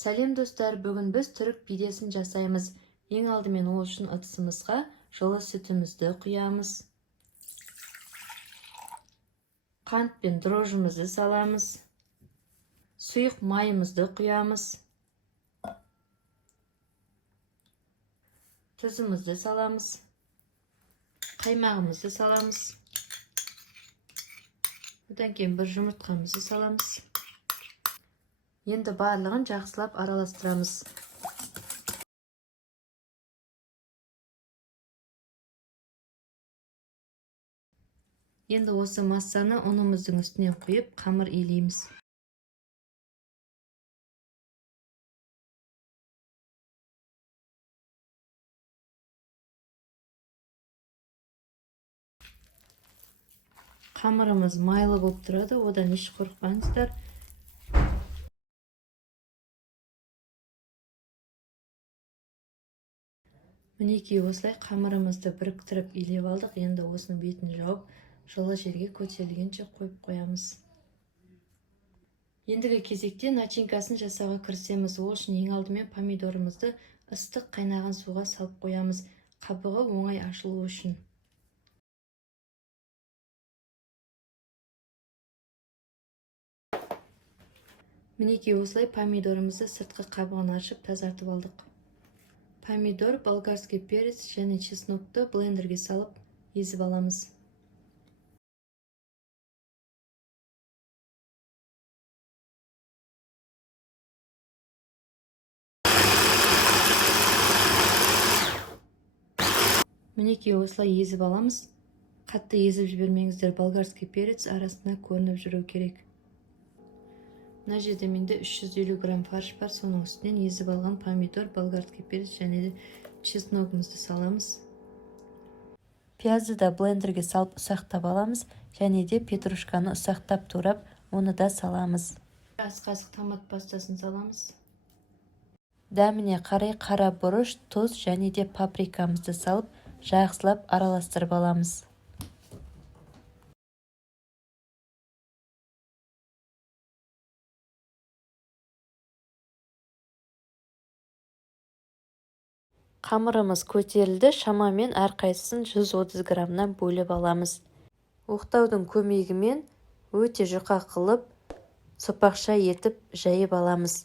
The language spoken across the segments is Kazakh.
Сәлем достар, бүгін біз түрік пидесін жасаймыз. Ең алдымен ол үшін ыдысымызға жылы сүтімізді құямыз. Қант пен дрожжымызды саламыз. Сұйық майымызды құямыз. Тұзымызды саламыз. Қаймағымызды саламыз. Одан кейін бір жұмыртқамызды саламыз. Енді барлығын жақсылап араластырамыз. Енді осы массаны ұнымыздың үстіне құйып, қамыр илейміз. Қамырымыз майлы болып тұрады, одан еш қорықпаңыздар. Мінекей осылай қамырымызды біріктіріп илеп алдық. Енді осының бетін жауып, жылы жерге көтерілгенше қойып қоямыз. Ендігі кезекте начинкасын жасауға кірісеміз. Ол үшін ең алдымен помидорымызды ыстық қайнаған суға салып қоямыз, қабығы оңай ашылу үшін. Мінекей осылай помидорымызды сыртқы қабығын ашып тазартып алдық. Помидор, болгарский перец және чеснокты блендерге салып езіп аламыз. Мінекей осылай езіп аламыз. Қатты езіп жібермеңіздер, болгарский перец арасына көрініп жүру керек. Мына жерде менде 350 грамм фарш бар, соның үстінен езіп алған помидор, болгарский перец және де чесногымызды саламыз. Пиязды да блендерге салып ұсақтап аламыз, және де петрушканы ұсақтап турап, оны да саламыз. Ас қасық томат пастасын саламыз. Дәміне қарай қара бұрыш, тұз және де паприкамызды салып, жақсылап араластырып аламыз. Қамырымыз көтерілді, шамамен әрқайсысын 130 граммнан бөліп аламыз. Оқтаудың көмегімен өте жұқа қылып, сопақша етіп жайып аламыз.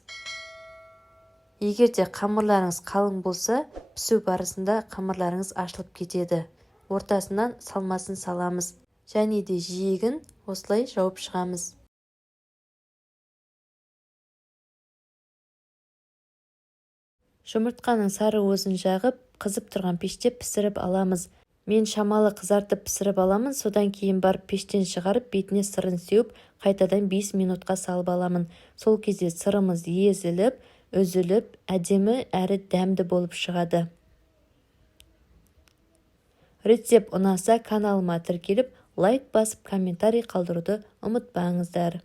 Егерде қамырларыңыз қалың болса, пісу барысында қамырларыңыз ашылып кетеді. Ортасынан салмасын саламыз, және де жиегін осылай жауып шығамыз. Жұмыртқаның сары уызын жағып, қызып тұрған пеште пісіріп аламыз. Мен шамалы қызартып пісіріп аламын, содан кейін барып пештен шығарып, бетіне сырын сеуіп, қайтадан 5 минутқа салып аламын. Сол кезде сырымыз езіліп, үзіліп, әдемі әрі дәмді болып шығады. Рецепт ұнаса, каналыма тіркеліп, лайк басып, комментарий қалдыруды ұмытпаңыздар.